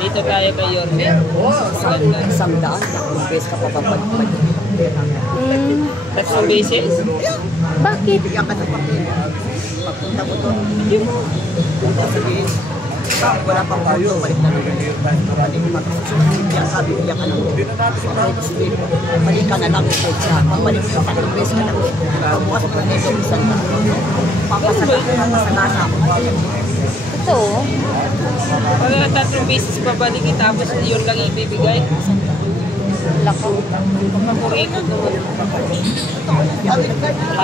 Dito tayo kay Yorme. Isang daan, kung bes ka papapagpag. Tatlong beses? Bakit? Bigyan ka ng papel. Pagpunta mo doon, hindi mo. Punta sabihin, wala pang tayo, balik na naman. Balik pa. Bigyan ka, bigyan ka lang. Balik ka na lang, balik ka na lang, bes ka lang. Pagbukas mo na ito, isang daan. Papasagana ako. Ito. Wala, tatlong beses babalikin tapos yun lang ibibigay. Lako. Pakurikot naman.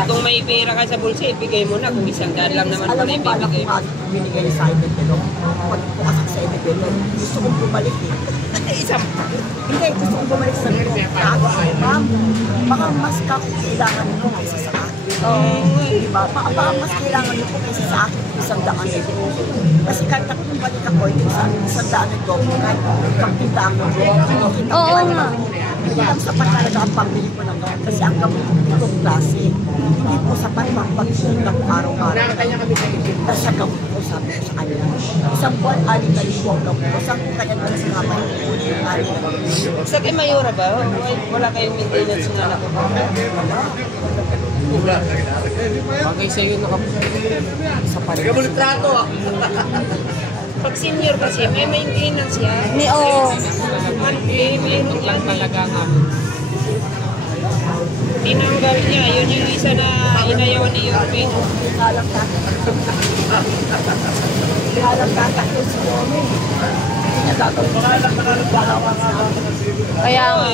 Kung may pera ka sa bulsa, ibigay mo na. Kung isang daan lang naman pala ibibigay mo. Binigay niya sa akin, pero pagpukas sa akin, gusto kong bumalik eh. Hindi, gusto kong bumalik sa mga ma'am, baka mas kailangan mo kaysa sa akin. Diba? Baka mas kailangan mo kaysa sa akin isang daan ito. Kasi kahit ako nung balik ako, isang daan ito, kahit pagkita ako, Oo nga. hindi lang sapat talaga ang pambili ko ng gamot. Kasi ang gamot itong klase, hindi po sapat pagpagsunod ng araw-araw. Tapos sa gamot ko, sabi ko sa kanya, isang buwan, alin na libo ang gamot ko. Saan ko kanya na sa kamay ko, alin na libo. Sa kay Mayora ba? Wala kayong maintenance ng anak ko. Bagay sa'yo Sa palitrato. Pag senior kasi, may maintenance yan. Oo. Mayroon lang talaga nga. Tinanggal niya, yun yung isa na inayaw ni Yorme. Alam natin. Alam natin ko si Yomi. Hindi niya gagawin. Kaya nga.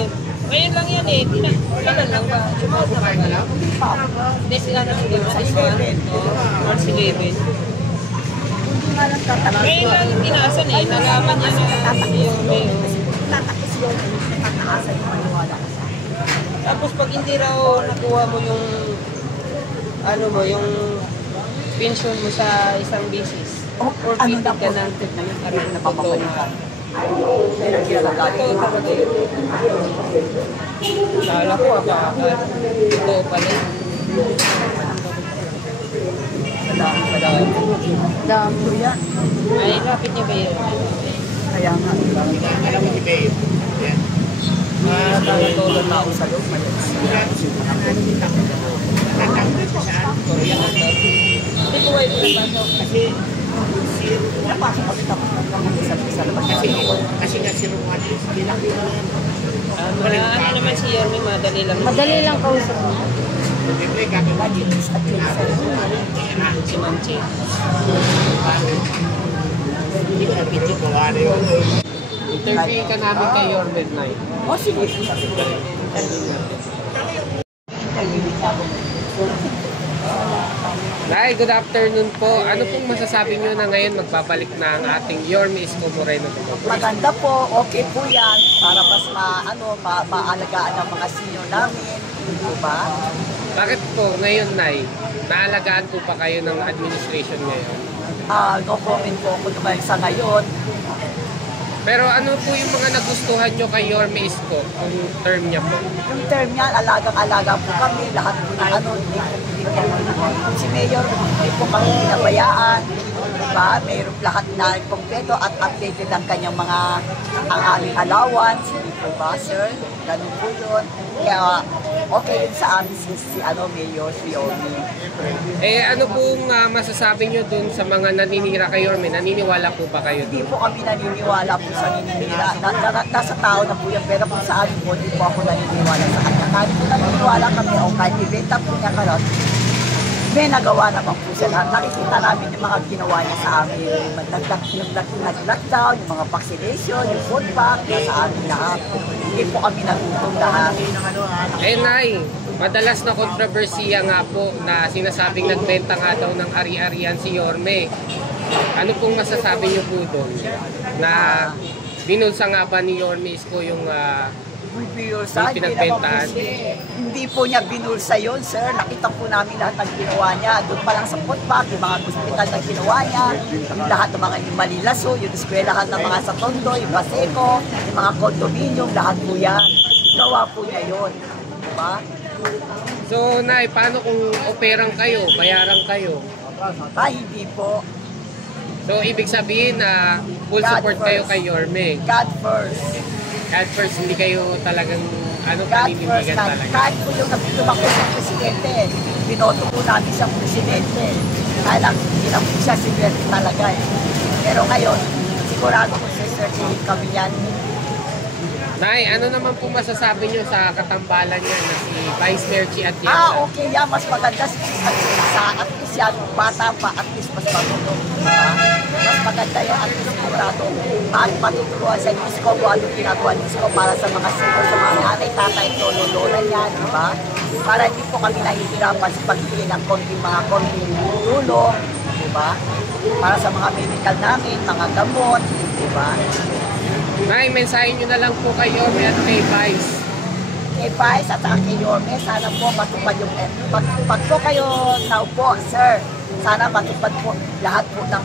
Ngayon lang yan eh. Kailan lang ba? Hindi sila na hindi mo sa March 11. Ngayon lang yung tinaasan eh. Nalaman niya na Yorme. Tatakis yun. Tataasan yung maniwala ko sa akin. Tapos pag hindi raw nakuha mo yung ano mo, yung pension mo sa isang business. Ano Forfeited na ka na. Ano na papapalitan. Kaya nagkilagay. Kala ko ito pala. Madami. Dami ko yan. Ay, lapit niya ba yun? Kaya nga. Alam mo ni Babe. Nakatulog na ako sa loob. Hindi ko wait na pasok. Kasi napasok kami tapos isa labas. Kasi nga si Romanis, bilaki na yan. Ano naman si Yorme, madali lang. Madali lang kausap mo. Si Manchi. Hindi ko na video ko. Ano yun? Interview ka namin kay Yorme Night. O sige. Nay, good afternoon po. Ano pong masasabi nyo na ngayon magbabalik na ang ating Yorme Isko Moreno? Maganda po, okay po yan. Para mas maalagaan ang mga senior namin. Hindi po ba? Bakit po ngayon, Nay? Naalagaan po pa kayo ng administration ngayon? No comment po ako naman sa ngayon. Pero ano po yung mga nagustuhan nyo kay Yorme Isko, yung term niya po? Yung term niya, alagang-alaga po kami. Lahat po na hindi po. Si Mayor, hindi po kami pinabayaan. Diba? Mayroon lahat na kompleto at updated ang kanyang ang aming allowance. Hindi po ba, sir? Ganun po yun. Kaya, okay yun sa amin si Mayor, si Yorme. Ano pong masasabi nyo dun sa mga naninira kay Yorme? Naniniwala po ba kayo Hindi dun? po kami naniniwala po sa naninira. Nasa tao na po yan, pero kung sa amin po, hindi po ako naniniwala sa kanya. Kahit po naniniwala kami, o kahit ibenta po niya karon, may nagawa naman po siya lahat. Nakikita namin yung mga ginawa niya sa amin. Yung nag-lockdown, yung mga vaccination, yung food bank, sa amin lahat. Hindi po kami nagutom lahat. Nay, madalas na kontrobersiya nga po na sinasabing nagbenta nga daw ng ari-arian si Yorme. Ano pong masasabi niyo po doon? Na binulsa nga ba ni Yorme Isko yung Binulsa, pinagbentahan? Hindi po niya binulsa yun, sir. Nakita po namin lahat ng ginawa niya. Doon pa lang sa food bank, yung mga hospital na ginawa niya, yung lahat ng mga Malilaso, yung eskwelahan ng mga sa Tondo, yung Paseco, yung mga condominium, lahat po yan. Gawa po niya yun. Diba? So, Nay, paano kung operang kayo, bayaran kayo? Hindi po. So, ibig sabihin na full God support kayo first. kay Yorme. God first. At first, hindi kayo talagang God first. paninindigan talaga. Kahit po yung tumakbo sa presidente, binoto po namin siyang presidente. Kaya lang, hindi lang po siya sinwerte talaga eh. Pero ngayon, sigurado po sisertihin kami yan. Nay, ano naman po masasabi niyo sa katambalan niya na si Vice Mayor Chi Atienza? Okay yan, mas maganda sa at least yan, bata pa, at least mas matulog. Diba? Mas maganda yan, at least sigurado. Matuturuan sa Isko kung anong ginagawa ni Isko para sa mga senior, sa mga nanay, tatay, lolo, lola niya, di ba? Para hindi po kami nahihirapan sa pagbili ng mga konting tulong, di ba? Para sa mga medical namin, mga gamot, di ba? Nay, mensahe niyo na lang po kay Yorme at kay Vice. Kay Vice at kay Yorme, sana po matupad yung, pag po kayo naupo, sir, sana matupad po lahat po ng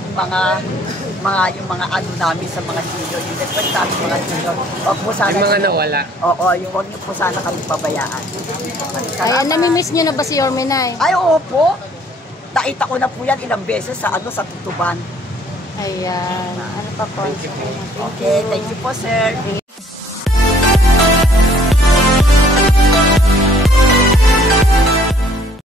yung mga ano namin sa mga senior, yung request namin mga senior. Huwag po sana, Yung mga nawala. Oo, yung huwag niyo po sana kami pabayaan. Ayan, namimiss nyo na ba si Yorme, Nay? Ay, oo po. Nakita ko na po yan ilang beses sa sa Tutuban. Ayan. Ano pa po? Okay, thank you po, sir.